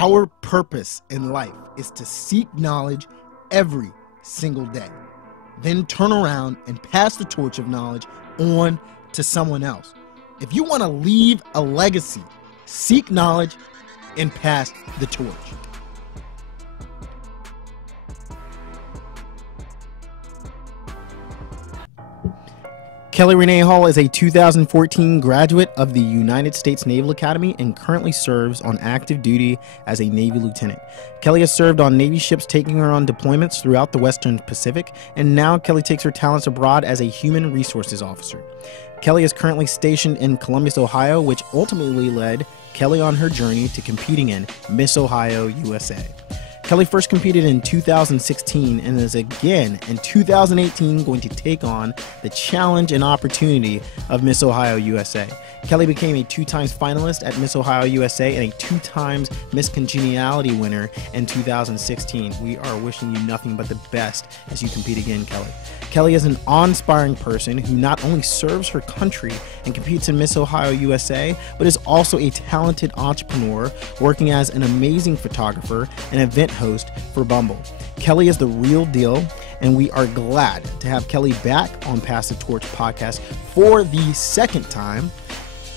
Our purpose in life is to seek knowledge every single day, then turn around and pass the torch of knowledge on to someone else. If you want to leave a legacy, seek knowledge and pass the torch. Kellie Rene Hall is a 2014 graduate of the United States Naval Academy and currently serves on active duty as a Navy lieutenant. Kellie has served on Navy ships taking her on deployments throughout the Western Pacific, and now Kellie takes her talents abroad as a human resources officer. Kellie is currently stationed in Columbus, Ohio, which ultimately led Kellie on her journey to competing in Miss Ohio USA. Kellie first competed in 2016 and is again in 2018 going to take on the challenge and opportunity of Miss Ohio USA. Kellie became a 2-time finalist at Miss Ohio USA and a 2-time Miss Congeniality winner in 2016. We are wishing you nothing but the best as you compete again, Kellie. Kellie is an awe-inspiring person who not only serves her country and competes in Miss Ohio USA, but is also a talented entrepreneur working as an amazing photographer and event host for Bumble. Kellie is the real deal, and we are glad to have Kellie back on Pass the Torch podcast for the second time.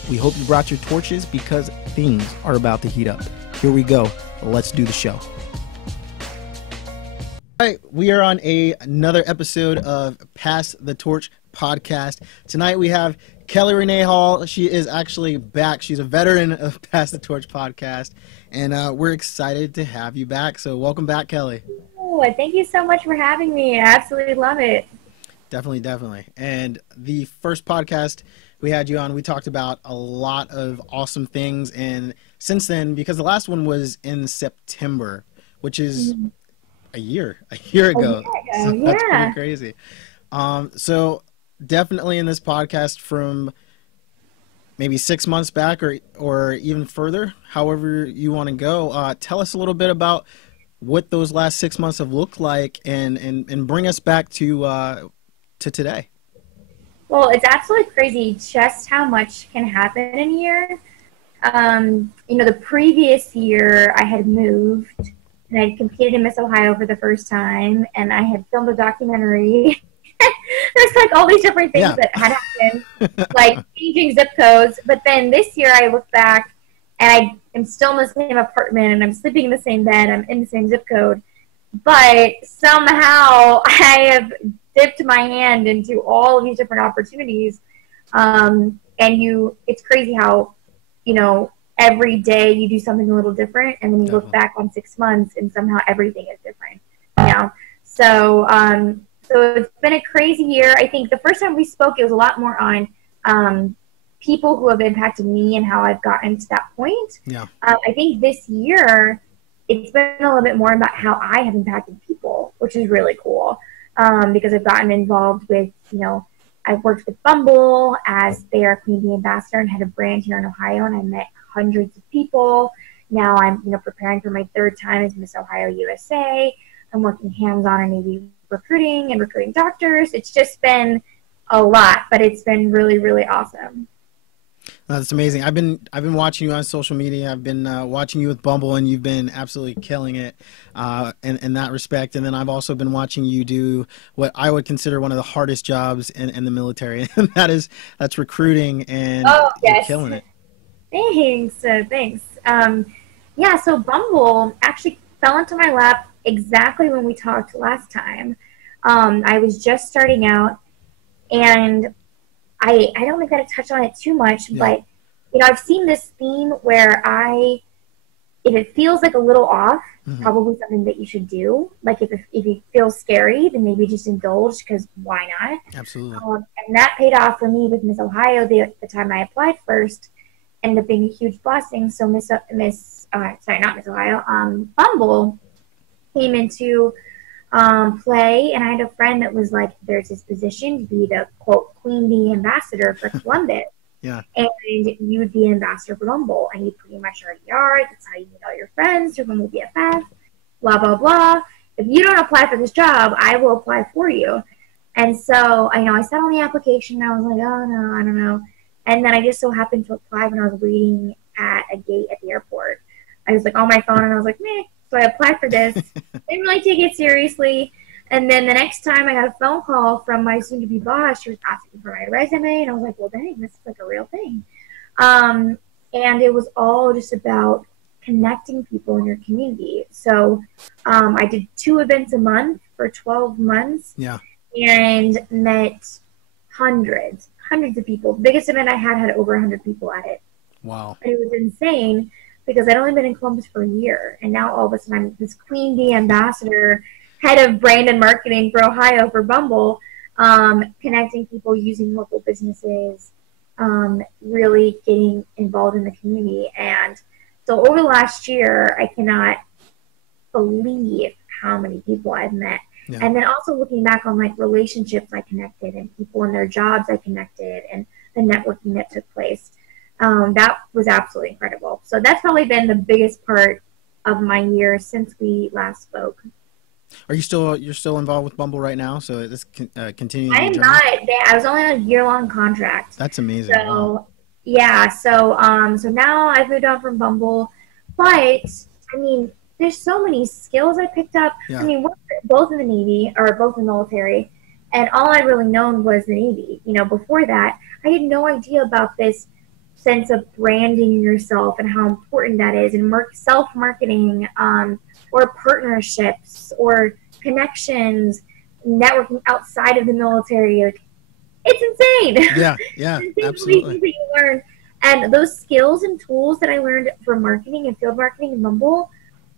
We hope you brought your torches because things are about to heat up. Here we go. Let's do the show. All right, we are on another episode of Pass the Torch podcast. Tonight we have Kellie Rene Hall. She is actually back. She's a veteran of Pass the Torch podcast, and we're excited to have you back. So welcome back, Kellie. Oh, thank you so much for having me. I absolutely love it. Definitely. And the first podcast we had you on, we talked about a lot of awesome things. And since then, because the last one was in September, which is a year ago. So that's pretty crazy. So definitely in this podcast from maybe 6 months back or even further, however you want to go, tell us a little bit about what those last 6 months have looked like and bring us back to today. Well, it's absolutely crazy just how much can happen in a year. The previous year I had moved and I competed in Miss Ohio for the first time, and I had filmed a documentary. There's like all these different things that had happened, like changing zip codes. But then this year I look back and I am still in the same apartment and I'm sleeping in the same bed. I'm in the same zip code. But somehow I have dipped my hand into all of these different opportunities. It's crazy how, every day you do something a little different, and then you look back on 6 months and somehow everything is different. So it's been a crazy year. I think the first time we spoke, it was a lot more on people who have impacted me and how I've gotten to that point. I think this year it's been a little bit more about how I have impacted people, which is really cool, because I've gotten involved with, I've worked with Bumble as their community ambassador and had a brand here in Ohio, and I met hundreds of people. Now I'm, preparing for my 3rd time as Miss Ohio USA. I'm working hands-on in Navy recruiting and recruiting doctors. It's just been a lot, but it's been really, really awesome. That's amazing. I've been watching you on social media. I've been watching you with Bumble, and you've been absolutely killing it in that respect. And then I've also been watching you do what I would consider one of the hardest jobs in the military, and that's recruiting, and you're killing it. Thanks. So Bumble actually fell into my lap exactly when we talked last time. I was just starting out, and I don't think that I touched on it too much, but I've seen this theme where if it feels like a little off, probably something that you should do. Like if it feels scary, then maybe just indulge, because why not? Absolutely. And that paid off for me with Miss Ohio. The time I applied first ended up being a huge blessing. So not Miss Ohio, Bumble came into play, and I had a friend that was like, there's this position to be the quote Queen Bee ambassador for Columbus. And you would be an ambassador for Bumble, and you pretty much already are. That's how you meet all your friends. You're Bumble BFF, blah, blah, blah. If you don't apply for this job, I will apply for you. And so, I sat on the application, and I was like, oh, no, I don't know. And then I just so happened to apply when I was waiting at a gate at the airport. I was like on my phone and I was like, meh. So I applied for this. Didn't really take it seriously. And then the next time I got a phone call from my soon-to-be boss, she was asking for my resume, and I was like, well, dang, this is like a real thing. And it was all just about connecting people in your community. So I did 2 events a month for 12 months. Yeah. And met hundreds of people. The biggest event I had over 100 people at it. Wow. And it was insane because I'd only been in Columbus for a year. And now all of a sudden I'm this Queen Bee ambassador, head of brand and marketing for Ohio for Bumble, connecting people using local businesses, really getting involved in the community. And so over the last year, I cannot believe how many people I've met. Yeah. And then also looking back on like relationships I connected and people in their jobs I connected and the networking that took place. That was absolutely incredible. So that's probably been the biggest part of my year since we last spoke. Are you still involved with Bumble right now? So this continuing. I am not. I was only on a year-long contract. That's amazing. So wow. Yeah. So now I've moved on from Bumble, but I mean, there's so many skills I picked up. Yeah. I mean, we're both in the Navy or both in the military, and all I really known was the Navy. You know, before that, I had no idea about this sense of branding yourself and how important that is, and self-marketing, or partnerships or connections, networking outside of the military. Like, it's insane. Yeah, absolutely. That you learn. And those skills and tools that I learned for marketing and field marketing in Bumble,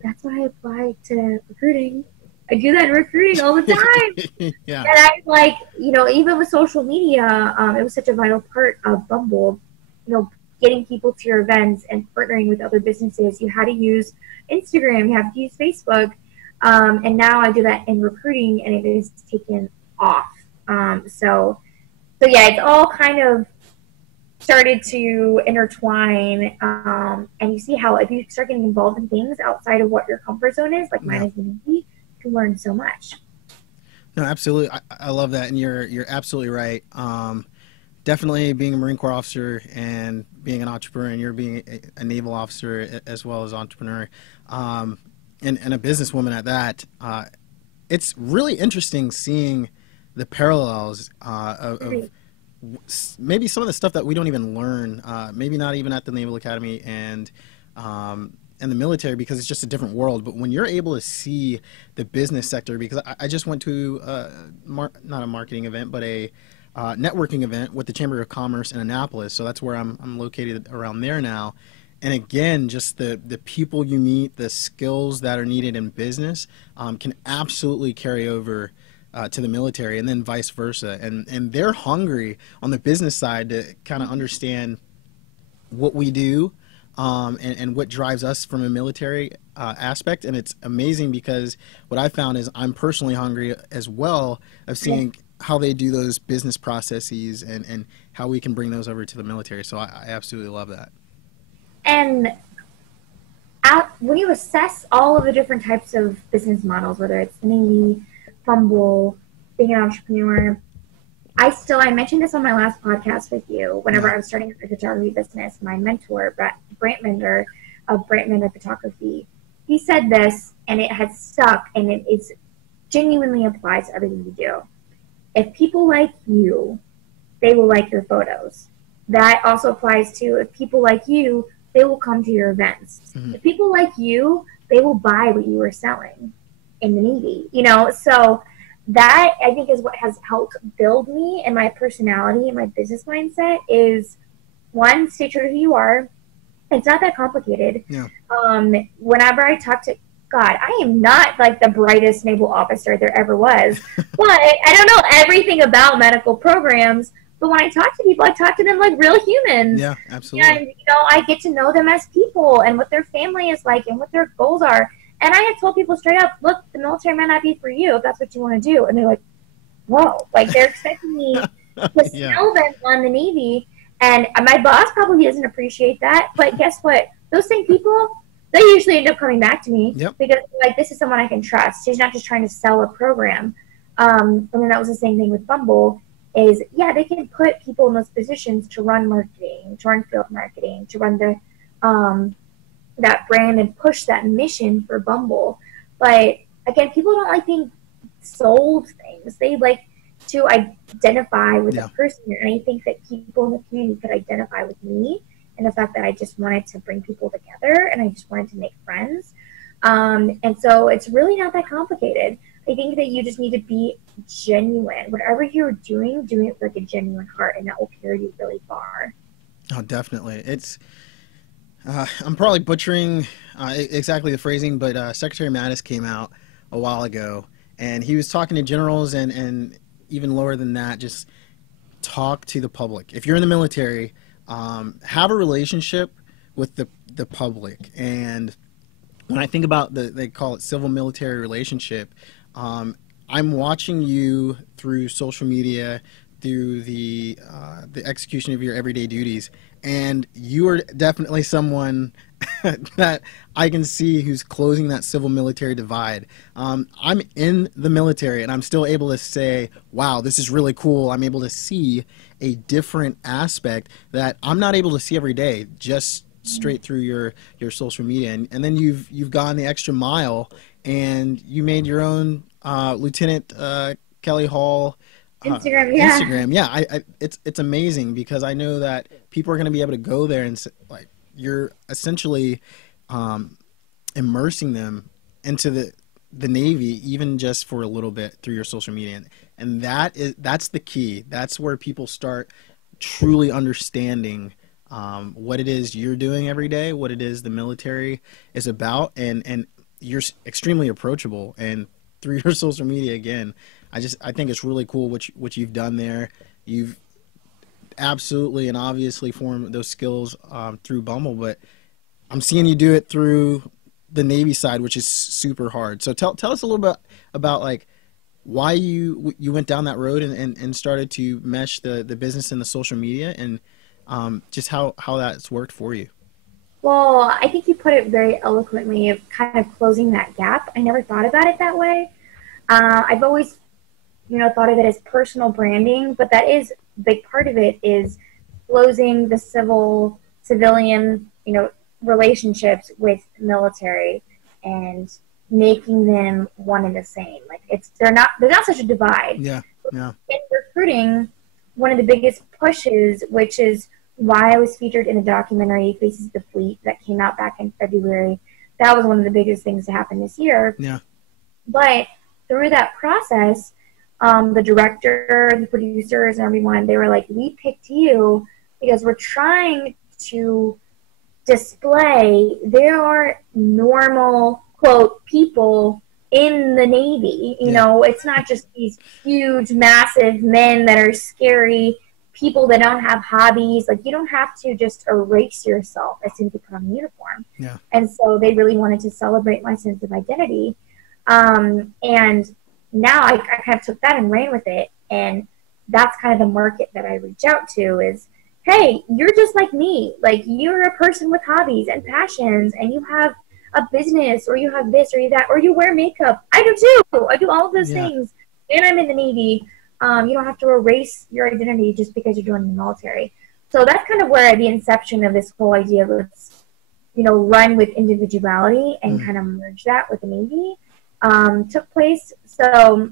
that's what I apply to recruiting. I do that in recruiting all the time. Yeah. And I'm like, you know, even with social media, it was such a vital part of Bumble, you know, getting people to your events and partnering with other businesses. You had to use Instagram, you have to use Facebook. And now I do that in recruiting, and it is taken off. So yeah, it's all kind of started to intertwine. And you see how if you start getting involved in things outside of what your comfort zone is, like mine is the Navy, you can learn so much. No, absolutely. I love that. And you're absolutely right. Definitely being a Marine Corps officer and being an entrepreneur, and you're being a naval officer as well as entrepreneur, and a businesswoman at that. It's really interesting seeing the parallels of maybe some of the stuff that we don't even learn, maybe not even at the Naval Academy and the military, because it's just a different world. But when you're able to see the business sector, because I just went to not a marketing event, but a networking event with the Chamber of Commerce in Annapolis. So that's where I'm located around there now. And again, just the people you meet, the skills that are needed in business can absolutely carry over to the military, and then vice versa. And they're hungry on the business side to kind of understand what we do and what drives us from a military aspect. And it's amazing because what I found is I'm personally hungry as well of seeing how they do those business processes and how we can bring those over to the military. So I absolutely love that. And when you assess all of the different types of business models, whether it's Navy, Bumble, being an entrepreneur, I mentioned this on my last podcast with you. Whenever I was starting a photography business, my mentor, Brant Mender of Brant Mender Photography, he said this, and it has stuck, and it is genuinely applies to everything you do. If people like you, they will like your photos. That also applies to if people like you, they will come to your events. Mm-hmm. If people like you, they will buy what you are selling in the Navy. You know, so that I think is what has helped build me and my personality and my business mindset is, one, stay true to who you are. It's not that complicated. Yeah. Whenever I talk to God, I am not like the brightest naval officer there ever was, but I don't know everything about medical programs. But when I talk to people, I talk to them like real humans. Yeah, absolutely. And, you know, I get to know them as people and what their family is like and what their goals are. And I have told people straight up, look, the military might not be for you if that's what you want to do. And they're like, whoa, like they're expecting me to sell them on the Navy. And my boss probably doesn't appreciate that. But guess what? Those same people, they usually end up coming back to me because like, this is someone I can trust. She's not just trying to sell a program. And then that was the same thing with Bumble is, they can put people in those positions to run marketing, to run field marketing, to run the that brand and push that mission for Bumble. But again, people don't like being sold things. They like to identify with a person. And I think that people in the community could identify with me and the fact that I just wanted to bring people together and I just wanted to make friends. And so it's really not that complicated. I think that you just need to be genuine. Whatever you're doing, doing it with like a genuine heart, and that will carry you really far. Oh, definitely. It's I'm probably butchering exactly the phrasing, but Secretary Mattis came out a while ago, and he was talking to generals and even lower than that, just talk to the public. If you're in the military, have a relationship with the public. And when I think about they call it civil-military relationship, I'm watching you through social media, through the execution of your everyday duties, and you are definitely someone that I can see who's closing that civil-military divide. I'm in the military, and I'm still able to say, wow, this is really cool. I'm able to see a different aspect that I'm not able to see every day, just straight through your social media. And then you've gone the extra mile, and you made your own Lieutenant Kellie Hall Instagram, yeah. Instagram, yeah. It's amazing because I know that people are going to be able to go there and like you're essentially immersing them into the Navy, even just for a little bit through your social media, and that's the key. That's where people start truly understanding what it is you're doing every day, what it is the military is about, and you're extremely approachable. And through your social media, again, I think it's really cool what you've done there. You've absolutely and obviously formed those skills through Bumble, but I'm seeing you do it through the Navy side, which is super hard. So tell us a little bit about like why you went down that road and started to mesh the business and the social media, and just how that's worked for you. Well, I think you put it very eloquently of kind of closing that gap. I never thought about it that way. I've always, thought of it as personal branding, but that is a big part of it is closing the civilian, relationships with military and making them one and the same. Like there's not such a divide. Yeah. In recruiting, one of the biggest pushes, which is why I was featured in the documentary Faces of the Fleet that came out back in February. That was one of the biggest things to happen this year. Yeah. But through that process, the director, the producers, and everyone, they were like, we picked you because we're trying to display there are normal, quote, people in the Navy. It's not just these huge, massive men that are scary, people that don't have hobbies. Like, you don't have to just erase yourself as soon as you put on a uniform. Yeah. And so they really wanted to celebrate my sense of identity. And now I kind of took that and ran with it. And that's kind of the market that I reach out to is, hey, you're just like me. Like, you're a person with hobbies and passions, and you have a business, or you have this or you that, or you wear makeup. I do too. I do all of those things. And I'm in the Navy. You don't have to erase your identity just because you're joining the military. So that's kind of where the inception of this whole idea of let's, run with individuality and kind of merge that with the Navy took place. So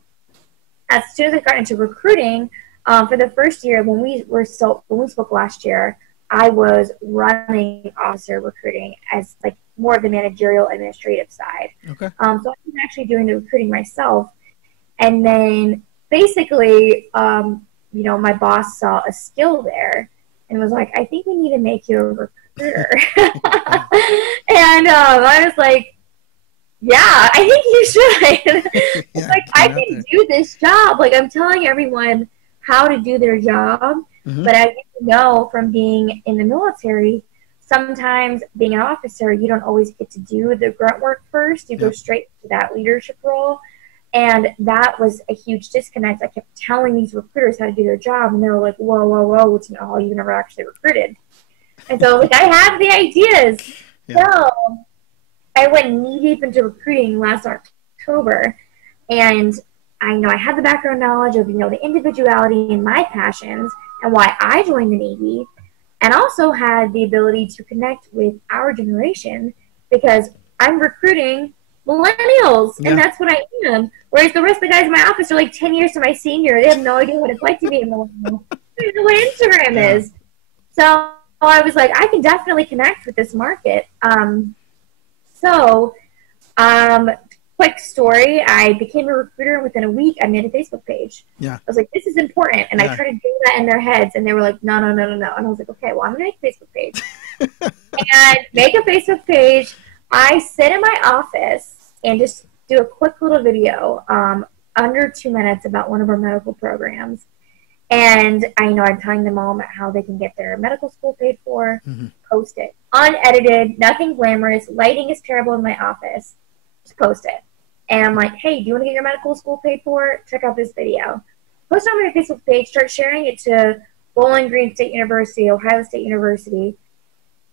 as soon as I got into recruiting, for the first year when we spoke last year, I was running officer recruiting as like more of the managerial administrative side. Okay. So I was actually doing the recruiting myself. And then basically, my boss saw a skill there and was like, I think we need to make you a recruiter. And I was like, yeah, I think you should. It's like, I can do this job. Like, I'm telling everyone how to do their job. Mm-hmm. But as you know from being in the military, sometimes being an officer, you don't always get to do the grunt work first. You go straight to that leadership role. And that was a huge disconnect. I kept telling these recruiters how to do their job, and they were like, whoa, Lieutenant Hall, you never actually recruited. And so, like, I have the ideas. Yeah. So I went knee-deep into recruiting last October, and I had the background knowledge of, the individuality and my passions and why I joined the Navy, and also had the ability to connect with our generation because I'm recruiting millennials, and that's what I am. Whereas the rest of the guys in my office are like 10 years to my senior. They have no idea what it's like to be a millennial. They don't know what Instagram is. So I was like, I can definitely connect with this market. Quick story, I became a recruiter, and within a week I made a Facebook page. I was like, this is important, and I tried to do that in their heads, and they were like, no. And I was like, okay, well, I'm going to make a Facebook page. And make a Facebook page. I sit in my office and just do a quick little video, under 2 minutes, about one of our medical programs. And I'm telling them all about how they can get their medical school paid for, post it. Unedited, nothing glamorous, lighting is terrible in my office. Just post it. And I'm like, hey, do you want to get your medical school paid for? Check out this video. Post it on my Facebook page, start sharing it to Bowling Green State University, Ohio State University.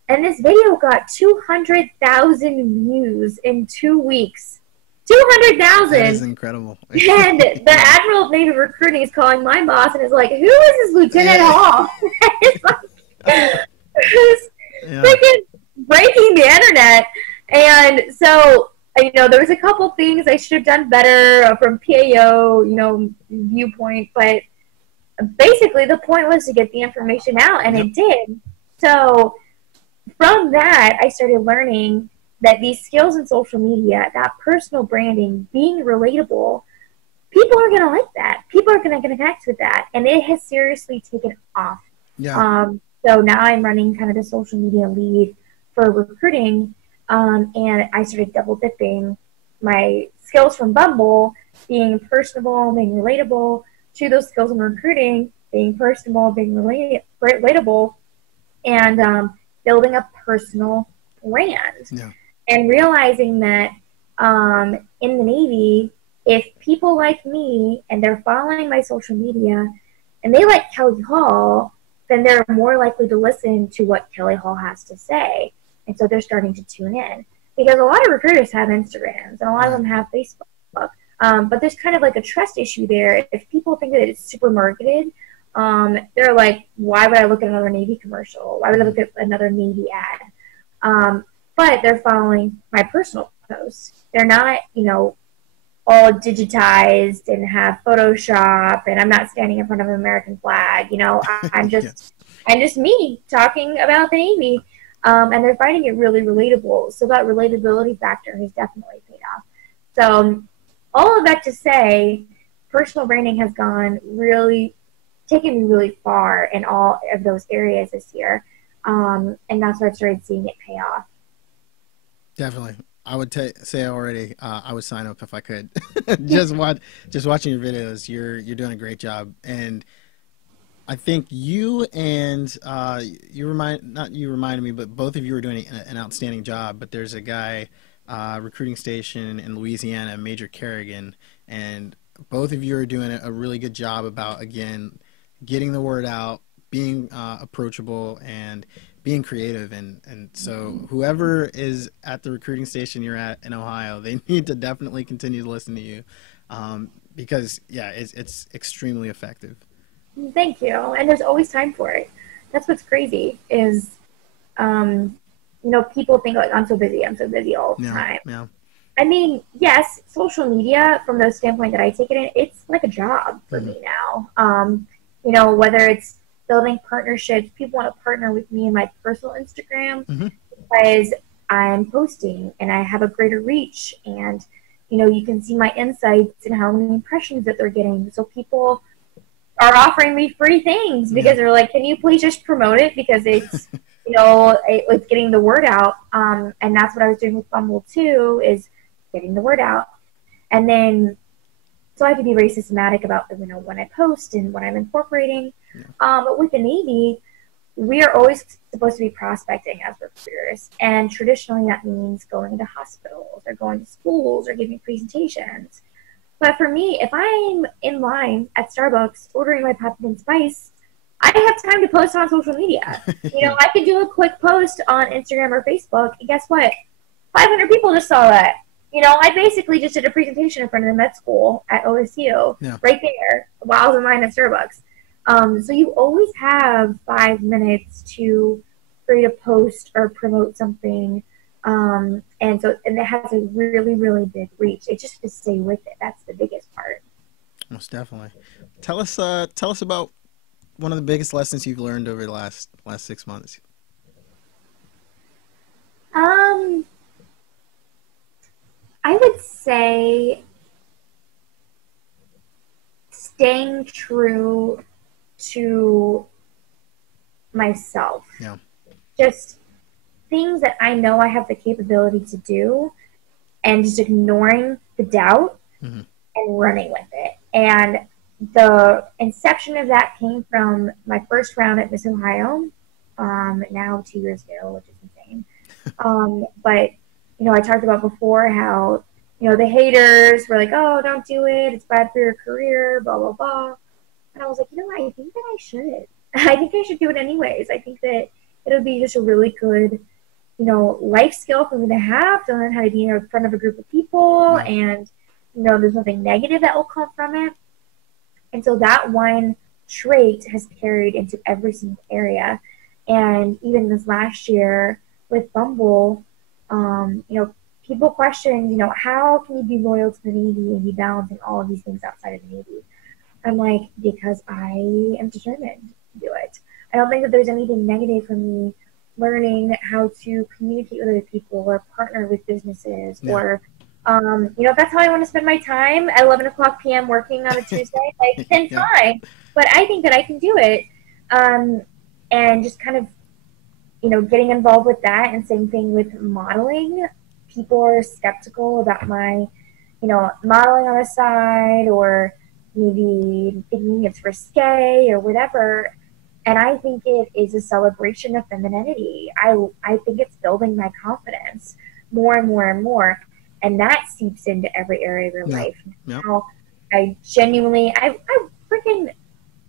And this video got 200,000 views in 2 weeks. 200,000! That is incredible. And the Admiral of Navy Recruiting is calling my boss and is like, who is this Lieutenant Hall? It's like, freaking breaking the internet. And so, there was a couple things I should have done better from PAO, viewpoint, but basically the point was to get the information out, and it did. So from that, I started learning that these skills in social media, that personal branding, being relatable, people are going to like that. People are going to connect with that, and it has seriously taken off. So now I'm running kind of the social media lead for recruiting. And I started double dipping my skills from Bumble, being personable, being relatable, to those skills in recruiting, being personable, being relatable, and building a personal brand. And realizing that in the Navy, if people like me and they're following my social media and they like Kellie Hall, then they're more likely to listen to what Kellie Hall has to say. And so they're starting to tune in, because a lot of recruiters have Instagrams and a lot of them have Facebook. But there's kind of like a trust issue there. If people think that it's super marketed, they're like, why would I look at another Navy commercial? Why would I look at another Navy ad? But they're following my personal posts. They're not, all digitized and have Photoshop, and I'm not standing in front of an American flag. I'm just me talking about the Navy. And they're finding it really relatable. So that relatability factor has definitely paid off. So all of that to say, personal branding has taken me really far in all of those areas this year. And that's where I've started seeing it pay off. Definitely. I would say already, I would sign up if I could. just watching your videos, you're doing a great job. And I think you and not you reminded me, but both of you are doing an outstanding job. But there's a guy, recruiting station in Louisiana, Major Kerrigan, and both of you are doing a really good job about, again, getting the word out, being approachable, and being creative. And so whoever is at the recruiting station you're at in Ohio, they need to definitely continue to listen to you, because it's extremely effective. Thank you. And there's always time for it. That's what's crazy is, people think like, I'm so busy all the time. Yeah. I mean, yes, social media, from the standpoint that I take it in, it's like a job for me now. Whether it's building partnerships, people want to partner with me in my personal Instagram because I'm posting and I have a greater reach, and, you can see my insights and how many impressions that they're getting. So people are offering me free things because they're like, can you please just promote it, because it's, it's getting the word out. And that's what I was doing with Bumble too, is getting the word out. And then, so I have to be very systematic about, when I post and what I'm incorporating. But with the Navy, we are always supposed to be prospecting as recruiters. And traditionally that means going into hospitals or going to schools or giving presentations. But for me, if I'm in line at Starbucks ordering my pumpkin spice, I have time to post on social media. I can do a quick post on Instagram or Facebook, and guess what? 500 people just saw that. I basically just did a presentation in front of the med school at OSU, right there, while I was in line at Starbucks. So you always have 5 minutes to create a post or promote something. And it has a really, really big reach. It just to stay with it. That's the biggest part. Most definitely. Tell us about one of the biggest lessons you've learned over the last 6 months. Um, I would say staying true to myself. Yeah. Just things that I know I have the capability to do, and just ignoring the doubt Mm-hmm. and running with it. And the inception of that came from my first round at Miss Ohio, now 2 years ago, which is insane. But, I talked about before how, the haters were like, oh, don't do it. It's bad for your career, blah, blah, blah. And I was like, I think that I should. I think I should do it anyways. I think that it'll be just a really good, life skill for me to have to learn how to be in front of a group of people. And, there's nothing negative that will come from it. And so that one trait has carried into every single area. And even this last year with Bumble, people question, how can you be loyal to the Navy and be balancing all of these things outside of the Navy? I'm like, because I am determined to do it. I don't think that there's anything negative for me learning how to communicate with other people or partner with businesses or, if that's how I want to spend my time at 11 o'clock p.m. working on a Tuesday, then fine. But I think that I can do it. And just kind of, getting involved with that, and same thing with modeling. People are skeptical about my, modeling on the side, or maybe thinking it's risque or whatever. And I think it is a celebration of femininity. I think it's building my confidence more and more and more. And that seeps into every area of your life. Now, I genuinely, I freaking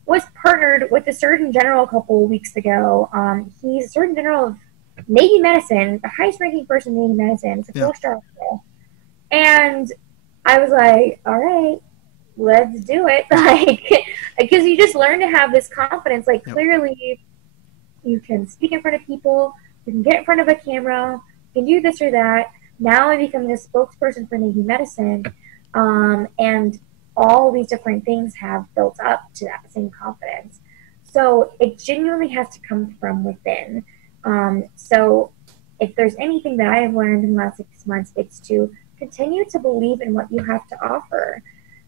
was partnered with the Surgeon General a couple of weeks ago. He's Surgeon General of Navy Medicine, the highest ranking person in Navy Medicine. It's a 4-star hospital. And I was like, all right, let's do it. Because you just learn to have this confidence. Clearly you can speak in front of people, you can get in front of a camera, you can do this or that. Now I'm becoming a spokesperson for Navy Medicine. And all these different things have built up to that same confidence. So it genuinely has to come from within. So if there's anything that I have learned in the last 6 months, it's to continue to believe in what you have to offer.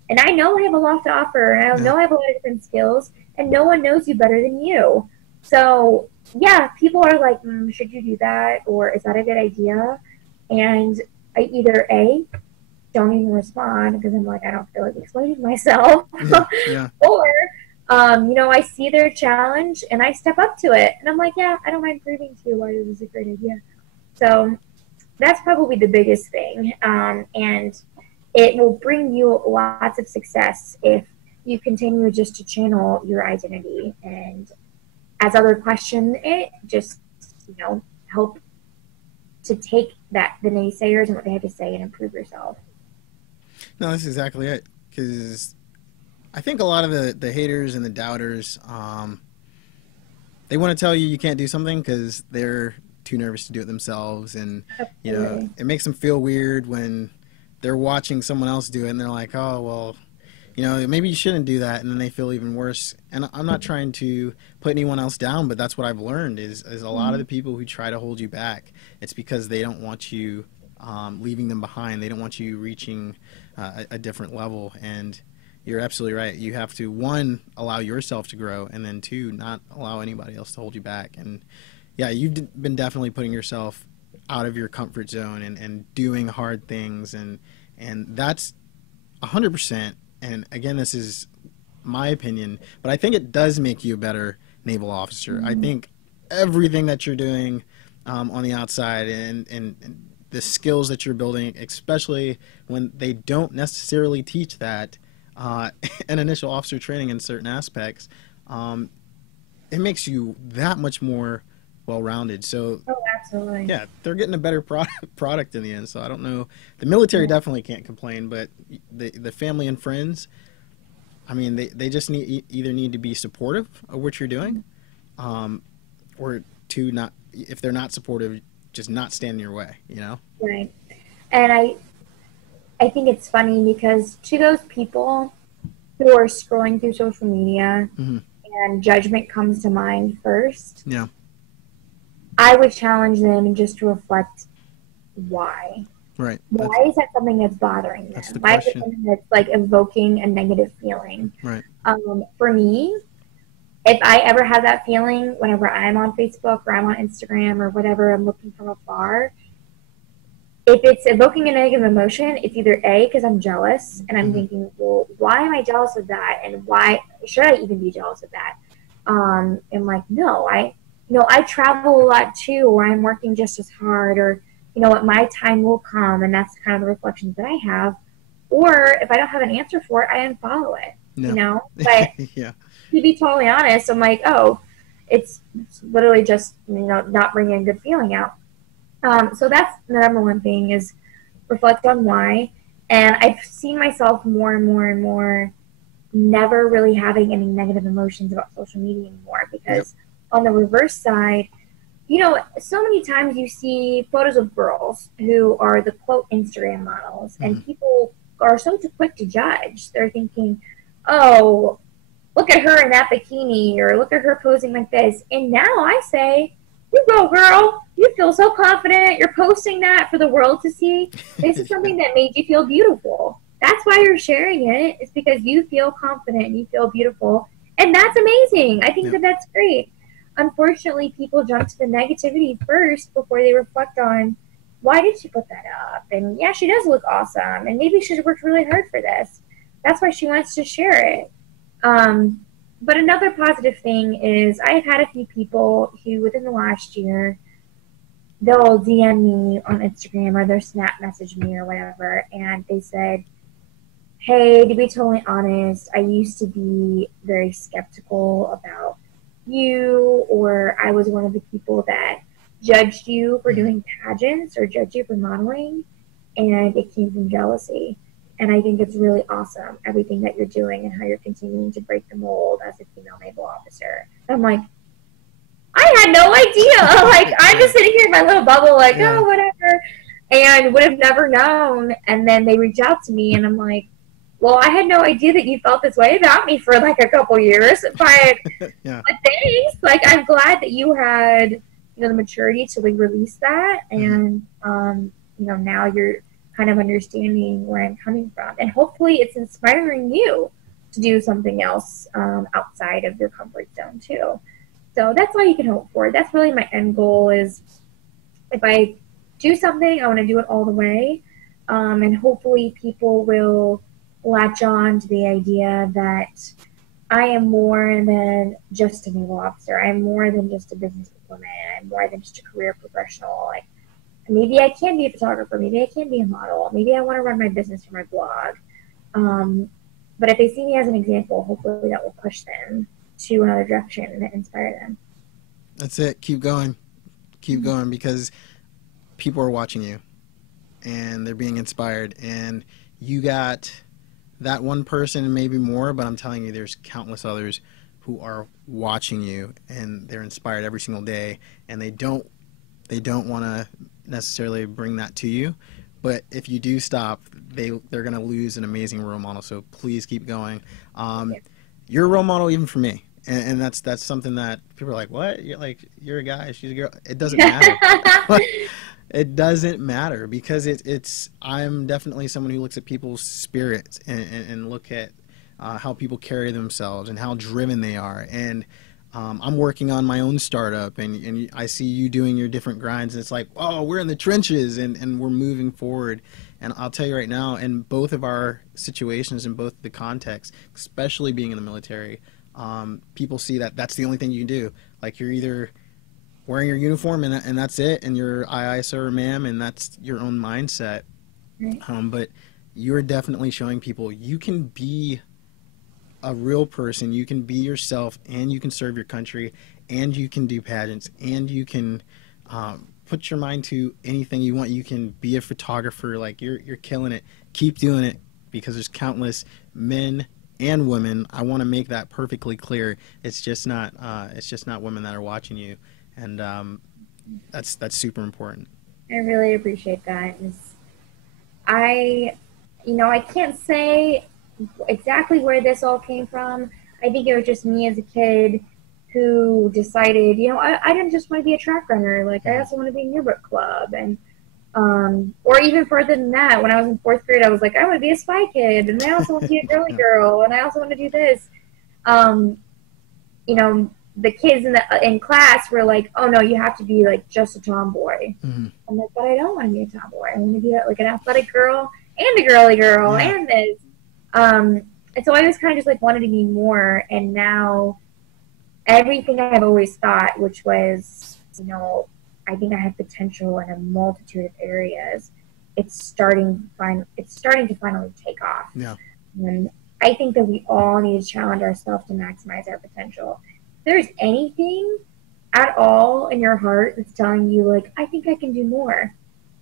And I know I have a lot to offer, and I know I have a lot of different skills, and no one knows you better than you. So, people are like, should you do that? Or is that a good idea? And I either A, don't even respond because I'm like, I don't feel like explaining myself. Or, I see their challenge and I step up to it. And I'm like, I don't mind proving to you why this is a great idea. So that's probably the biggest thing. And it will bring you lots of success if you continue just to channel your identity. And as others question it, just, help to take the naysayers and what they have to say and improve yourself. No, that's exactly it. Because I think a lot of the haters and the doubters, they want to tell you can't do something because they're too nervous to do it themselves. And, it makes them feel weird when they're watching someone else do it and they're like, oh, well, maybe you shouldn't do that. And then they feel even worse. And I'm not trying to put anyone else down, but that's what I've learned is a lot of the people who try to hold you back, it's because they don't want you leaving them behind. They don't want you reaching a different level. And you're absolutely right. You have to, one, allow yourself to grow, and then two, not allow anybody else to hold you back. And you've been definitely putting yourself out of your comfort zone and doing hard things. And that's 100%. And again, this is my opinion, but I think it does make you a better naval officer. I think everything that you're doing on the outside and the skills that you're building, especially when they don't necessarily teach that in initial officer training in certain aspects, it makes you that much more well-rounded. So, absolutely. Yeah, they're getting a better product in the end. So I don't know. The military definitely can't complain, but the family and friends, I mean, they just either need to be supportive of what you're doing, or two, not if they're not supportive, just not stand in your way, you know? Right. And I think it's funny because to those people who are scrolling through social media and judgment comes to mind first, Yeah. I would challenge them just to reflect why. Right. Why is that something that's bothering them? That's the Why is it question. something that's like evoking a negative feeling? Right. For me, if I ever have that feeling whenever I'm on Facebook or I'm on Instagram or whatever, I'm looking from afar, if it's evoking a negative emotion, it's either A, because I'm jealous and I'm thinking, well, why am I jealous of that? And why should I even be jealous of that? And like, no, I travel a lot too, or I'm working just as hard, or, you know what, my time will come. And that's kind of the reflections that I have. Or if I don't have an answer for it, I unfollow it, you know? But Yeah. to be totally honest, I'm like, oh, it's literally just, not bringing a good feeling out. So that's the number one thing is reflect on why. And I've seen myself more and more and more never really having any negative emotions about social media anymore because on the reverse side, so many times you see photos of girls who are the quote Instagram models and people are so quick to judge. They're thinking, oh, look at her in that bikini or look at her posing like this. And now I say, you go, girl. You feel so confident. You're posting that for the world to see. This is something that made you feel beautiful. That's why you're sharing it. It's because you feel confident and you feel beautiful. And that's amazing. I think that that's great. Unfortunately, people jump to the negativity first before they reflect on why did she put that up? And yeah, she does look awesome. And maybe she worked really hard for this. That's why she wants to share it. But another positive thing is I've had a few people who within the last year, they'll DM me on Instagram or they'll snap message me or whatever. And they said, hey, to be totally honest, I used to be very skeptical about you, or I was one of the people that judged you for doing pageants or judged you for modeling. And it came from jealousy. And I think it's really awesome, everything that you're doing and how you're continuing to break the mold as a female naval officer. I'm like, I had no idea. Like, I'm just sitting here in my little bubble, like, oh, whatever. And would have never known. And then they reach out to me, and I'm like, well, I had no idea that you felt this way about me for, like, a couple years. But thanks. Like, I'm glad that you had, the maturity to, like, release that. And, now you're kind of understanding where I'm coming from. And hopefully it's inspiring you to do something else outside of your comfort zone too. So that's all you can hope for. That's really my end goal is if I do something, I want to do it all the way. And hopefully people will latch on to the idea that I am more than just a naval officer. I'm more than just a businesswoman. I'm more than just a career professional. Like, maybe I can be a photographer. Maybe I can be a model. Maybe I want to run my business or my blog. But if they see me as an example, hopefully that will push them to another direction and inspire them. That's it. Keep going. Keep going because people are watching you and they're being inspired. And you got that one person and maybe more, but I'm telling you, there's countless others who are watching you and they're inspired every single day, and they don't want to necessarily bring that to you, but if you do stop, they're going to lose an amazing role model. So please keep going. You're a role model even for me, and that's something that people are like, what? You're a guy, she's a girl. It doesn't matter. It doesn't matter because I'm definitely someone who looks at people's spirits and look at how people carry themselves and how driven they are. And I'm working on my own startup, and I see you doing your different grinds, and it's like, oh, we're in the trenches, and we're moving forward. And I'll tell you right now, in both of our situations, in both the contexts, especially being in the military, people see that that's the only thing you can do. Like, you're either wearing your uniform and that's it, and you're aye, aye, sir, ma'am, and that's your own mindset. But you're definitely showing people you can be a real person, you can be yourself, and you can serve your country, and you can do pageants, and you can put your mind to anything you want. You can be a photographer. Like, you're killing it. Keep doing it, because there's countless men and women. I want to make that perfectly clear. It's just not women that are watching you. And That's super important. I really appreciate that. I, I can't say exactly where this all came from. I think it was just me as a kid who decided, I didn't just want to be a track runner. Like, I also want to be in yearbook club. And, or even further than that, when I was in fourth grade, I was like, I want to be a spy kid. And I also want to be a girly girl. And I also want to do this. The kids in class were like, oh, no, you have to be, like, just a tomboy. Mm-hmm. I'm like, but I don't want to be a tomboy. I want to be, like, an athletic girl and a girly girl and this. And so I was kind of just, like, wanted to be more. And now everything I've always thought, which was, I think I have potential in a multitude of areas, it's starting to finally take off. Yeah. And I think that we all need to challenge ourselves to maximize our potential. If there's anything at all in your heart that's telling you, like, I think I can do more,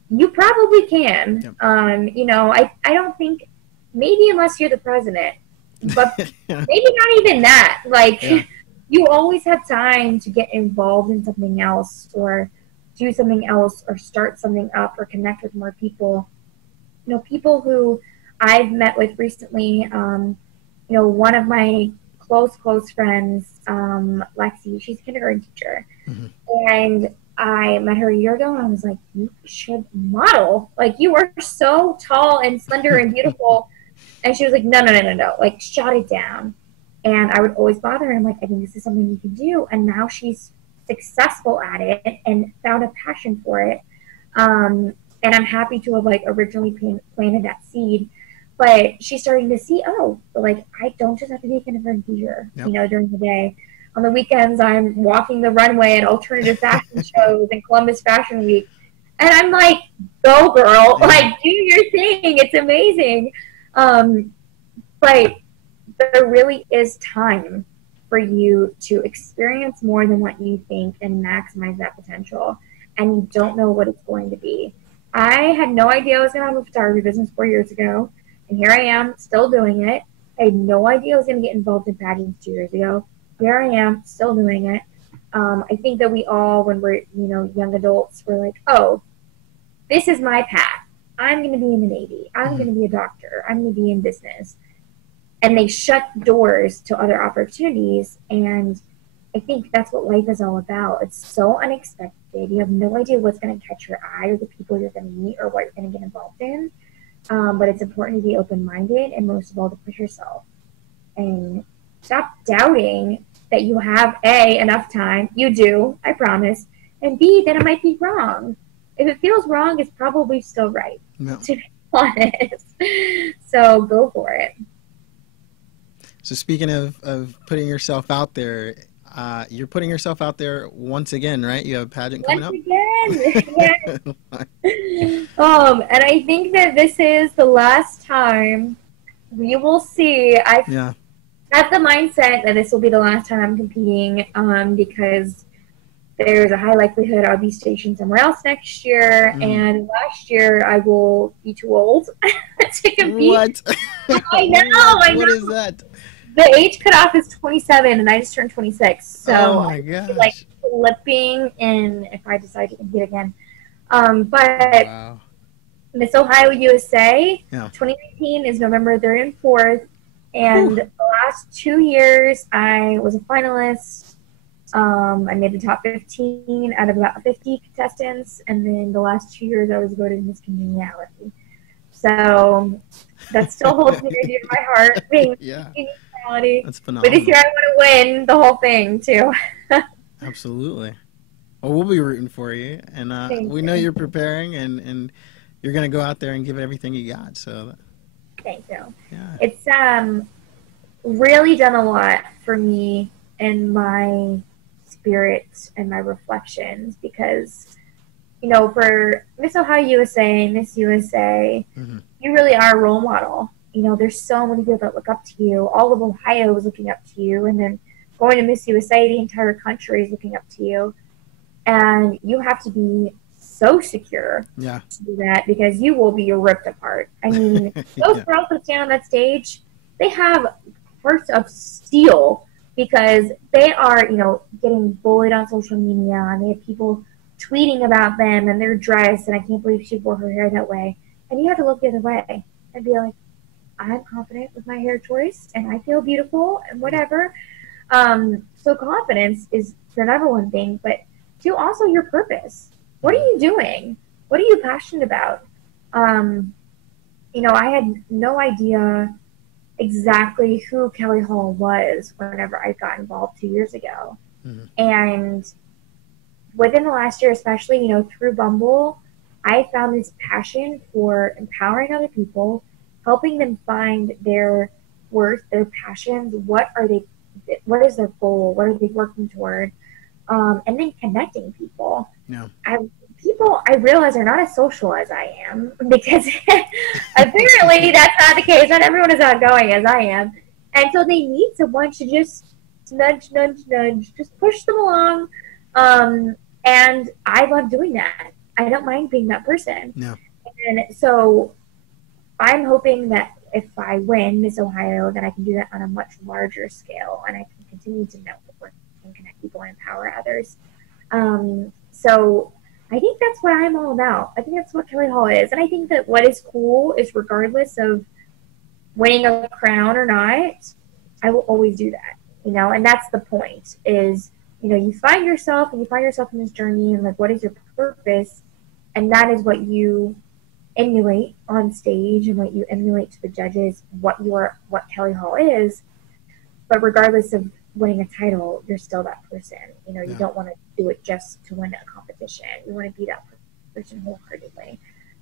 you probably can. Yep. I don't think, maybe unless you're the president, but maybe not even that. Like, you always have time to get involved in something else or do something else or start something up or connect with more people. People who I've met with recently, one of my close friends, Lexi, she's a kindergarten teacher. Mm-hmm. And I met her a year ago and I was like, you should model. Like, you are so tall and slender and beautiful. And she was like, no. Like, shut it down. And I would always bother her. I'm like, I think this is something you can do. And now she's successful at it and found a passion for it. And I'm happy to have, like, originally planted that seed. But she's starting to see, like, I don't just have to be a kindergarten teacher, during the day. On the weekends, I'm walking the runway at alternative fashion shows and Columbus Fashion Week. And I'm like, go, girl. Yeah. Like, do your thing. It's amazing. But there really is time for you to experience more than what you think and maximize that potential. And you don't know what it's going to be. I had no idea I was going to have a photography business 4 years ago. And here I am, still doing it. I had no idea I was going to get involved in pageants 2 years ago. Here I am, still doing it. I think that we all, when we're, young adults, we're like, oh, this is my path. I'm going to be in the Navy. I'm going to be a doctor. I'm going to be in business. And they shut doors to other opportunities. And I think that's what life is all about. It's so unexpected. You have no idea what's going to catch your eye or the people you're going to meet or what you're going to get involved in. But it's important to be open-minded and most of all to push yourself. And stop doubting that you have, A, enough time. You do, I promise. And B, that it might be wrong. If it feels wrong, it's probably still right, to be honest. So go for it. So speaking of putting yourself out there, you're putting yourself out there once again, right? You have a pageant coming up? Once again, yes. And I think that this is the last time we will see. I have the mindset that this will be the last time I'm competing because there's a high likelihood I'll be stationed somewhere else next year. And last year I will be too old to compete. What? I know. What is that? The age cutoff is 27, and I just turned 26. So oh my gosh. Like flipping in if I decide to compete again. But Miss Ohio USA 2019 is November 3rd and 4th. And the last 2 years, I was a finalist. I made the top 15 out of about 50 contestants. And then the last 2 years, I was voted Miss Congeniality. So that still holds near to my heart. Being Congeniality. That's phenomenal. But this year, I want to win the whole thing, too. Absolutely. Well, we'll be rooting for you. And we know you're preparing, and you're going to go out there and give it everything you got. So thank you. Yeah. It's really done a lot for me in my spirit and my reflections because, for Miss Ohio USA, Miss USA, you really are a role model. There's so many people that look up to you. All of Ohio is looking up to you. And then going to Miss USA, the entire country is looking up to you. And you have to be so secure to do that because you will be ripped apart. I mean, those girls that stand on that stage, they have hearts of steel because they are, getting bullied on social media and they have people tweeting about them and their dress, and I can't believe she wore her hair that way. And you have to look the other way and be like, I'm confident with my hair choice, and I feel beautiful, and whatever. So confidence is the number one thing, but two, also your purpose. What are you doing? What are you passionate about? I had no idea exactly who Kellie Hall was whenever I got involved 2 years ago. Mm-hmm. And within the last year, especially, through Bumble, I found this passion for empowering other people, helping them find their worth, their passions, what is their goal, what are they working toward, and then connecting people. Yeah. People I realize are not as social as I am, because apparently that's not the case. Not everyone is outgoing as I am. And so they need someone to just nudge, just push them along. And I love doing that. I don't mind being that person. No. And so I'm hoping that if I win Miss Ohio, then I can do that on a much larger scale, and I can continue to network and connect people and empower others. So I think that's what I'm all about. I think that's what Kellie Hall is. And I think that what is cool is, regardless of winning a crown or not, I will always do that, and that's the point is, you find yourself in this journey, and like, what is your purpose? And that is what you emulate on stage, and what you emulate to the judges, what Kellie Hall is. But regardless of winning a title, you're still that person. You don't want to do it just to win a competition. You want to be that person wholeheartedly.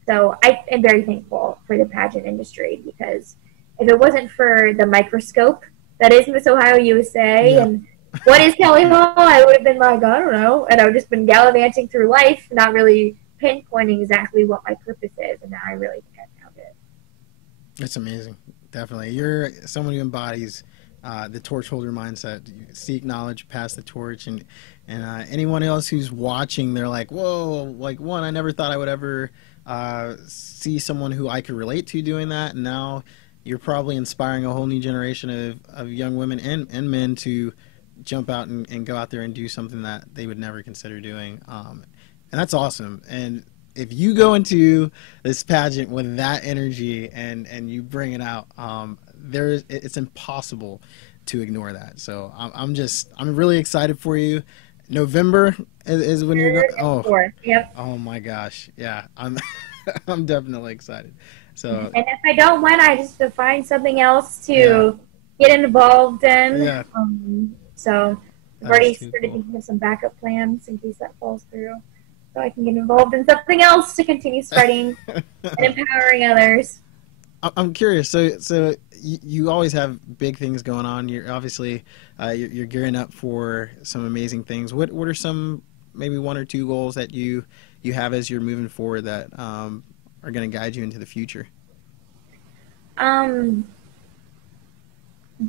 So I am very thankful for the pageant industry, because if it wasn't for the microscope that is Miss Ohio USA and what is Kellie Hall, I would have been like, I don't know. And I would have just been gallivanting through life, not really pinpointing exactly what my purpose is. And now I really think I found it. That's amazing. Definitely. You're someone who embodies the torch holder mindset. You seek knowledge, pass the torch, and anyone else who's watching, they're like, whoa, like, one, I never thought I would ever see someone who I could relate to doing that. And now you're probably inspiring a whole new generation of young women and men to jump out and go out there and do something that they would never consider doing. And that's awesome. And if you go into this pageant with that energy and you bring it out, it's impossible to ignore that. So I'm really excited for you. November is when you're going. Oh, yep. Oh my gosh. Yeah. I'm definitely excited. So, and if I don't win, I just have to find something else to get involved in. Yeah. So I've already started thinking of some backup plans in case that falls through, so I can get involved in something else to continue spreading and empowering others. I'm curious. So you always have big things going on. You're obviously you're gearing up for some amazing things. What are some, maybe one or two goals that you have as you're moving forward that are going to guide you into the future?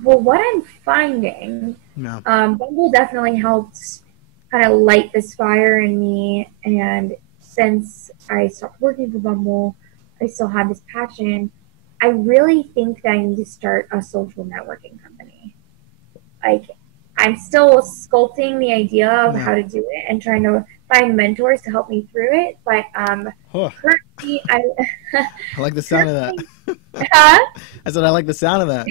Well, what I'm finding, Bumble definitely helped kind of light this fire in me. And since I stopped working for Bumble, I still have this passion. I really think that I need to start a social networking company. Like, I'm still sculpting the idea of how to do it and trying to find mentors to help me through it. But currently, I like the sound of that. Huh? I said I like the sound of that.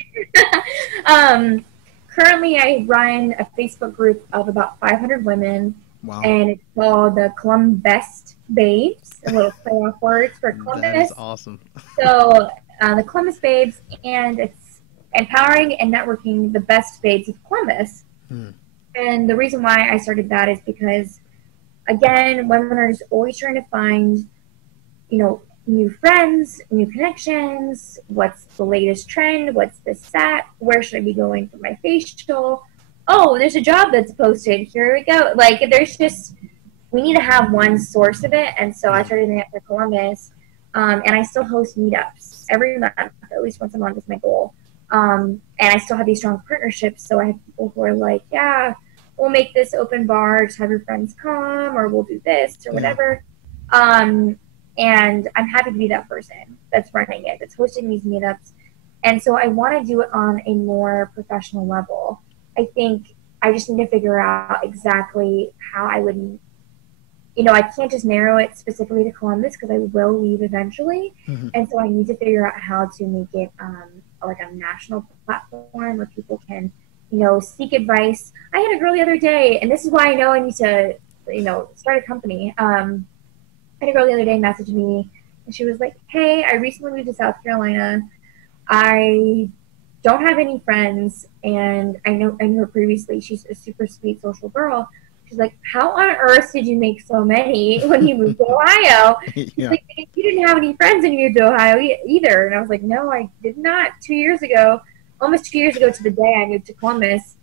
Currently, I run a Facebook group of about 500 women. Wow. And it's called the Columbus Babes, a little play off words for Columbus. That is awesome. So the Columbus Babes, and it's empowering and networking the best babes of Columbus. And the reason why I started that is because, again, women are just always trying to find, new friends, new connections, what's the latest trend, what's the set, where should I be going for my facial? Oh, there's a job that's posted, here we go. Like, we need to have one source of it, and so I started doing it for Columbus, and I still host meetups every month, at least once a month is my goal, and I still have these strong partnerships, so I have people who are like, yeah, we'll make this open bar, just have your friends come, or we'll do this, or whatever. And I'm happy to be that person that's running it, that's hosting these meetups. And so I want to do it on a more professional level. I think I just need to figure out exactly how I would you know, I can't just narrow it specifically to Columbus because I will leave eventually. And so I need to figure out how to make it like a national platform where people can, you know, seek advice. I had a girl the other day, and this is why I know I need to, you know, start a company. I had a girl the other day message me, and she was like, hey, I recently moved to South Carolina. I don't have any friends, and I knew her previously. She's a super sweet social girl. She's like, how on earth did you make so many when you moved to Ohio? She's like, you didn't have any friends when you moved to Ohio either. And I was like, no, I did not. 2 years ago, almost 2 years ago to the day I moved to Columbus,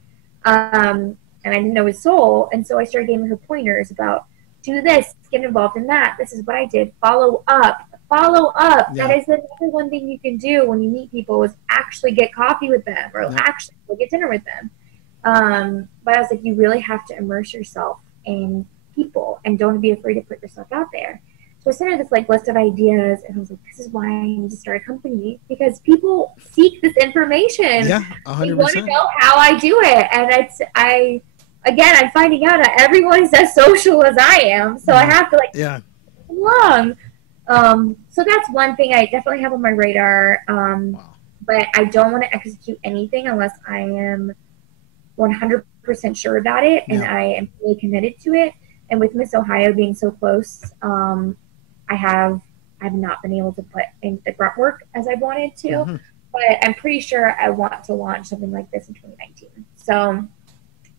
and I didn't know his soul. And so I started giving her pointers about, do this, get involved in that. This is what I did. Follow up. Follow up. Yeah. That is the number one thing you can do when you meet people is actually get coffee with them or actually go get dinner with them. But I was like, you really have to immerse yourself in people and don't be afraid to put yourself out there. So I sent her this like list of ideas, and I was like, this is why I need to start a company, because people seek this information. Yeah, 100%. They want to know how I do it. And I'm finding out that everyone's as social as I am. So I have to along. So that's one thing I definitely have on my radar. But I don't want to execute anything unless I am 100% sure about it and I am fully committed to it. And with Miss Ohio being so close, I've not been able to put in the grunt work as I wanted to, but I'm pretty sure I want to launch something like this in 2019. So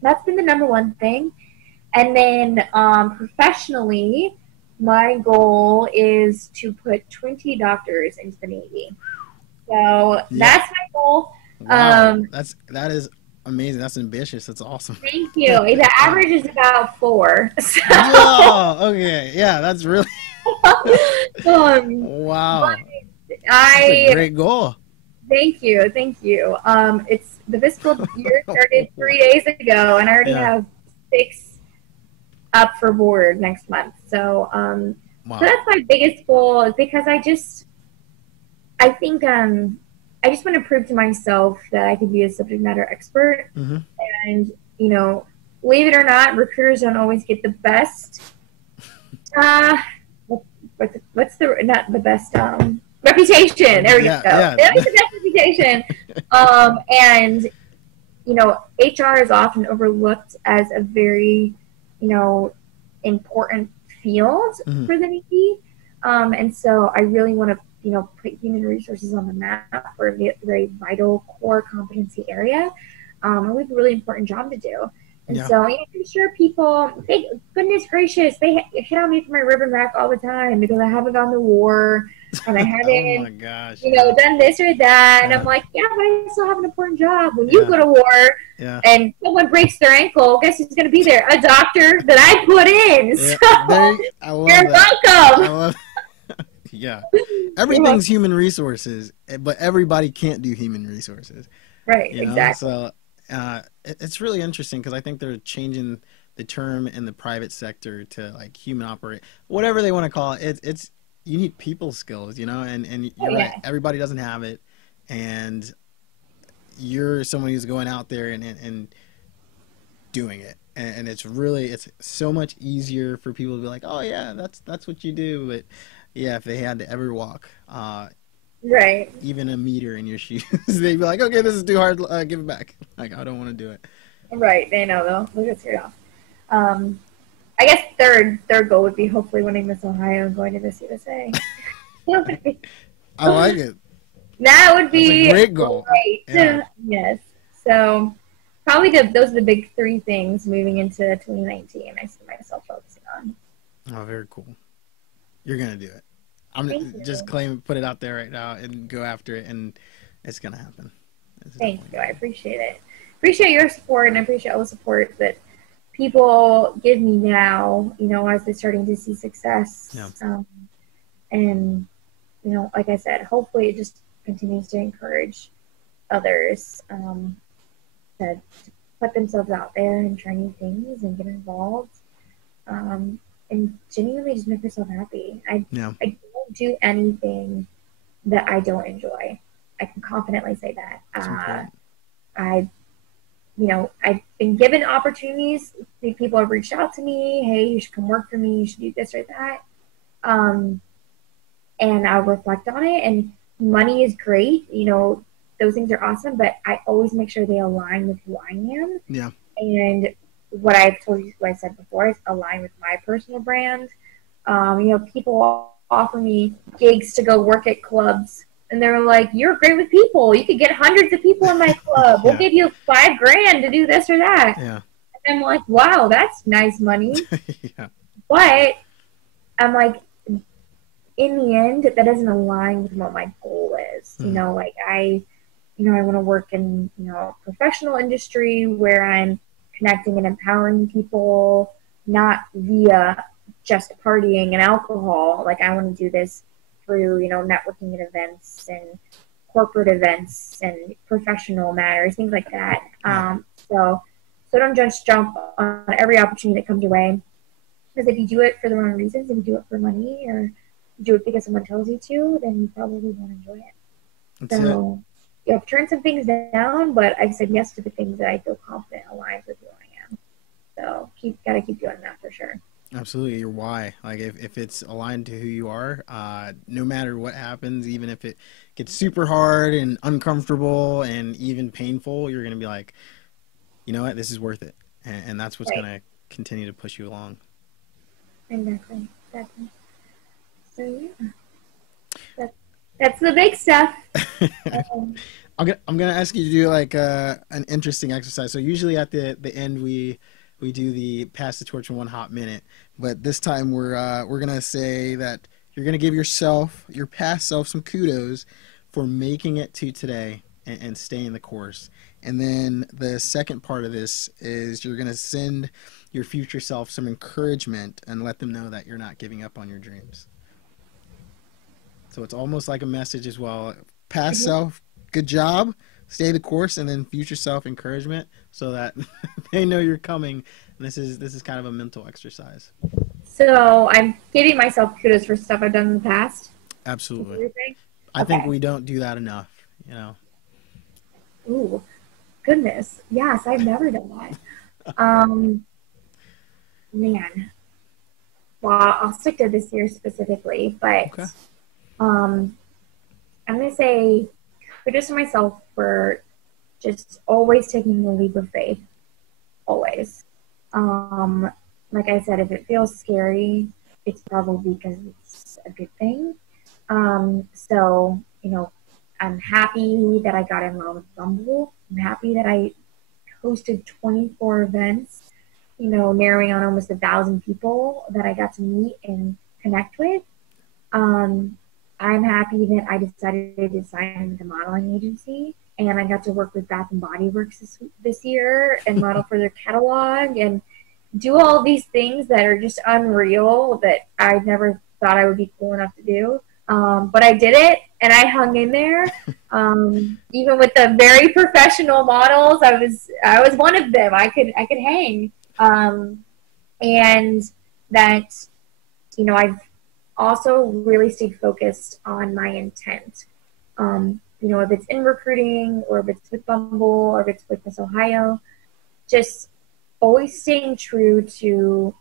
that's been the number one thing. And then professionally, my goal is to put 20 doctors into the Navy. So that's my goal. Wow. That is amazing. That's ambitious. That's awesome. Thank you. The average is about 4. So. Oh, okay. Yeah, that's really wow. That's a great goal. Thank you. It's the fiscal year started 3 days ago, and I already have 6 up for board next month. So, so that's my biggest goal, is because I just want to prove to myself that I can be a subject matter expert. And, you know, believe it or not, recruiters don't always get the best, not the best, reputation. There we go. They don't get the best reputation. And, you know, HR is often overlooked as a very, you know, important field for the Navy. And so I really want to, you know, put human resources on the map for a very vital core competency area. And we have a really important job to do. And so, you know, I'm sure people, goodness gracious, they hit on me for my ribbon rack all the time because I haven't gone to war and I haven't, you know, done this or that. And I'm like, but I still have an important job. When you go to war and someone breaks their ankle, guess who's going to be there? A doctor that I put in. So you're welcome. Yeah. Everything's human resources, but everybody can't do human resources. Right, exactly. So it's really interesting because I think they're changing the term in the private sector to like human operate, whatever they want to call it. It's you need people skills, you know, and you're right. Everybody doesn't have it. And you're someone who's going out there and doing it. And it's so much easier for people to be like, oh yeah, that's what you do. But yeah, if they had to ever walk, even a meter in your shoes, they'd be like, okay, this is too hard. Give it back. Like, I don't want to do it. Right. They know though. We'll get it off. I guess third goal would be hopefully winning Miss Ohio and going to Miss USA. I like it. That would be a great goal. Great. Yeah. Yes. So probably those are the big 3 things moving into 2019. I see myself focusing on. Oh, very cool. You're gonna do it. I'm just put it out there right now and go after it, and it's gonna happen. Thank you. I appreciate it. Appreciate your support, and I appreciate all the support that people give me now, you know, as they're starting to see success. And, you know, like I said, hopefully it just continues to encourage others to put themselves out there and try new things and get involved. And genuinely just make yourself happy. I don't do anything that I don't enjoy. I can confidently say that. you know, I've been given opportunities. People have reached out to me. Hey, you should come work for me. You should do this or that. And I'll reflect on it. And money is great. You know, those things are awesome, but I always make sure they align with who I am. Yeah. And what I've told you, what I said before, is align with my personal brand. You know, people offer me gigs to go work at clubs, and they're like, "You're great with people. You could get hundreds of people in my club. We'll give you $5,000 to do this or that." Yeah. And I'm like, "Wow, that's nice money." Yeah. But I'm like, in the end, that doesn't align with what my goal is. You know, like I want to work in, you know, a professional industry where I'm connecting and empowering people, not via just partying and alcohol. Like I want to do this through, you know, networking and events and corporate events and professional matters, things like that. So don't just jump on every opportunity that comes your way. Because if you do it for the wrong reasons, if you do it for money or do it because someone tells you to, then you probably won't enjoy it. So you have to turn some things down, but I've said yes to the things that I feel confident aligns with who I am. So gotta keep doing that for sure. Absolutely, your why. Like if it's aligned to who you are, no matter what happens, even if it gets super hard and uncomfortable and even painful, you're gonna be like, you know what, this is worth it, and that's what's gonna continue to push you along. Exactly. So yeah, that's the big stuff. I'm gonna ask you to do like an interesting exercise. So usually at the end we do the pass the torch in 1 hot minute, but this time we're gonna say that you're gonna give your past self some kudos for making it to today and staying the course. And then the second part of this is you're gonna send your future self some encouragement and let them know that you're not giving up on your dreams. So it's almost like a message as well. Past self, good job, stay the course, and then future self encouragement so that they know you're coming. And this is kind of a mental exercise. So I'm giving myself kudos for stuff I've done in the past. Absolutely. I think we don't do that enough, you know. Ooh, goodness. Yes, I've never done that. Man. Well, I'll stick to this year specifically, but I'm going to say kudos to myself for just always taking the leap of faith. Always. Like I said, if it feels scary, it's probably because it's a good thing. So, you know, I'm happy that I got involved with Bumble. I'm happy that I hosted 24 events, you know, narrowing on almost 1,000 people that I got to meet and connect with. I'm happy that I decided to sign with a modeling agency, and I got to work with Bath and Body Works this year and model for their catalog and do all these things that are just unreal that I never thought I would be cool enough to do. But I did it, and I hung in there. Even with the very professional models, I was one of them. I could hang, and that, you know, I've also really stayed focused on my intent. You know, if it's in recruiting or if it's with Bumble or if it's with Miss Ohio, just always staying true to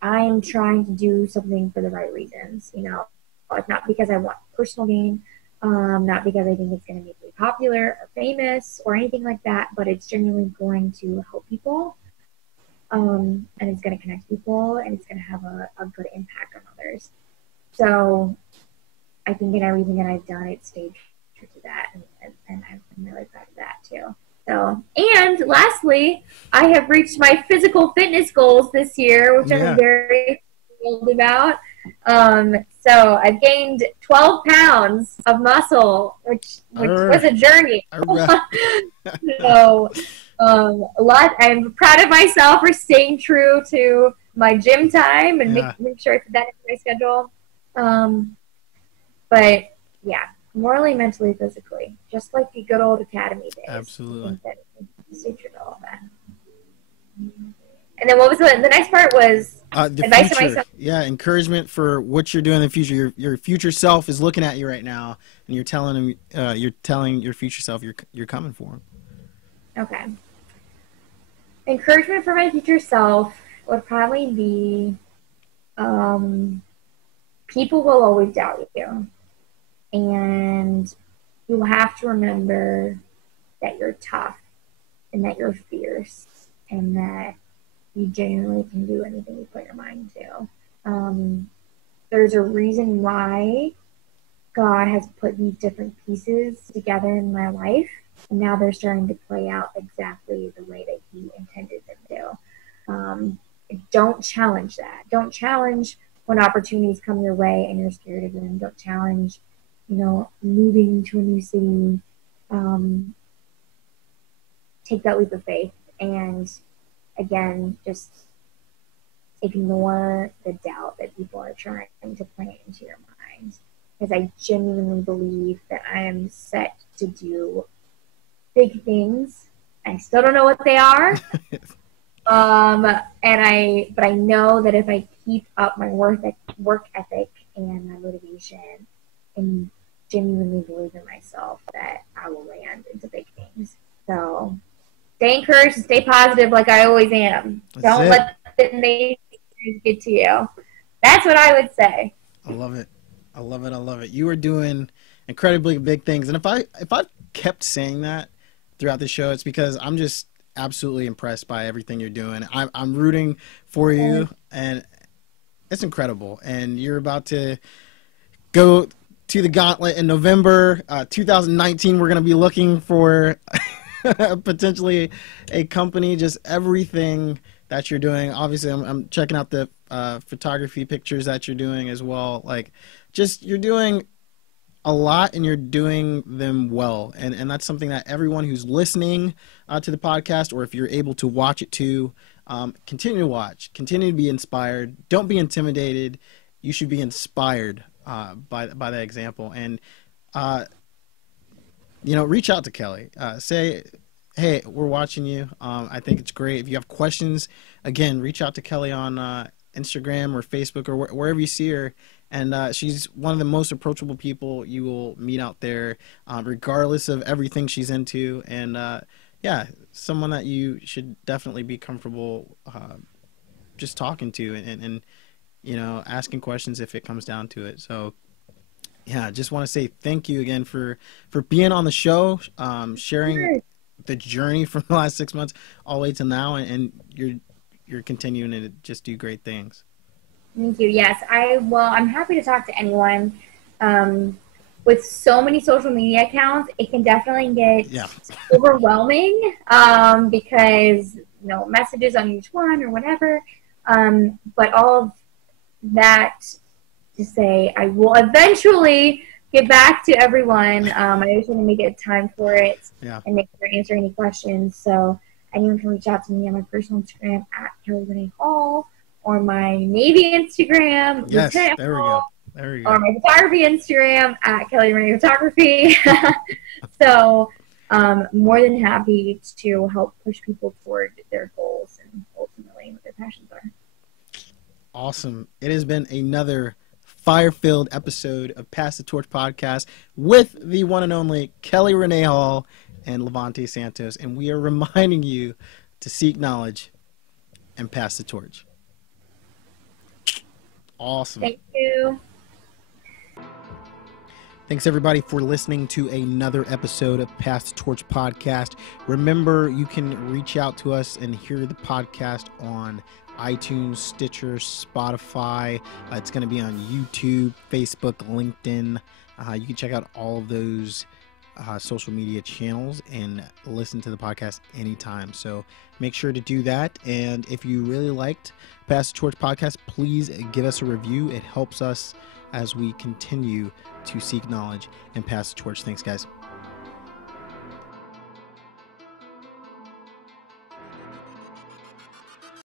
I'm trying to do something for the right reasons, you know, like not because I want personal gain, not because I think it's going to make me popular or famous or anything like that, but it's genuinely going to help people, and it's going to connect people, and it's going to have a good impact on others. So I think in everything that I've done, it stayed true to that, and I'm really proud of that too. So, and lastly, I have reached my physical fitness goals this year, which I'm very thrilled about. So I've gained 12 pounds of muscle, which was a journey. So, I'm proud of myself for staying true to my gym time and make sure I put that into my schedule. But yeah, morally, mentally, physically, just like the good old academy days. Absolutely. Stay true to all that. And then what was the next part was advice to myself. Yeah, encouragement for what you're doing in the future. Your future self is looking at you right now, and you're telling your future self you're coming for him. Okay. Encouragement for my future self would probably be, people will always doubt you. And you have to remember that you're tough and that you're fierce and that you genuinely can do anything you put your mind to. There's a reason why God has put these different pieces together in my life, and now they're starting to play out exactly the way that He intended them to. Don't challenge that. Don't challenge when opportunities come your way and you're scared of them. Don't challenge, moving to a new city. Take that leap of faith, and again, just ignore the doubt that people are trying to plant into your mind. Because I genuinely believe that I am set to do big things. I still don't know what they are. But I know that if I keep up my work ethic and my motivation and genuinely believe in myself, that I will land into big things. So stay encouraged and stay positive like I always am. Don't let the naysayers get to you. That's what I would say. I love it. I love it. I love it. You are doing incredibly big things. And if I've kept saying that throughout the show, it's because I'm just absolutely impressed by everything you're doing. I'm rooting for you, and it's incredible. And you're about to go to the gauntlet in November 2019. We're going to be looking for potentially a company, just everything that you're doing. Obviously, I'm checking out the photography pictures that you're doing as well. Like, just you're doing a lot and you're doing them well. And that's something that everyone who's listening to the podcast, or if you're able to watch it too, continue to watch, continue to be inspired. Don't be intimidated. You should be inspired by that example. And, reach out to Kellie. Say, hey, we're watching you. I think it's great. If you have questions, again, reach out to Kellie on Instagram or Facebook or wherever you see her. And she's one of the most approachable people you will meet out there, regardless of everything she's into. And someone that you should definitely be comfortable just talking to and asking questions if it comes down to it. So yeah, just want to say thank you again for being on the show, sharing the journey from the last 6 months all the way to now, and you're continuing to just do great things. Thank you. Yes, I'm happy to talk to anyone. With so many social media accounts, it can definitely get overwhelming because messages on each one or whatever. But all of that to say, I will eventually get back to everyone. I just want to make it time for it and make sure I answer any questions. So anyone can reach out to me on my personal Instagram at Rene Hall, or my Navy Instagram. Yes, there we go. Or my photography Instagram at Kellie Rene Photography. So more than happy to help push people toward their goals and ultimately what their passions are. Awesome. It has been another fire-filled episode of Pass the Torch podcast with the one and only Kellie Rene Hall and Levante Santos. And we are reminding you to seek knowledge and pass the torch. Awesome. Thank you. Thanks, everybody, for listening to another episode of Pass the Torch podcast. Remember, you can reach out to us and hear the podcast on iTunes, Stitcher, Spotify. It's going to be on YouTube, Facebook, LinkedIn. You can check out all of those social media channels and listen to the podcast anytime. So make sure to do that. And if you really liked Pass the Torch podcast, please give us a review. It helps us as we continue to seek knowledge and pass the torch. Thanks, guys.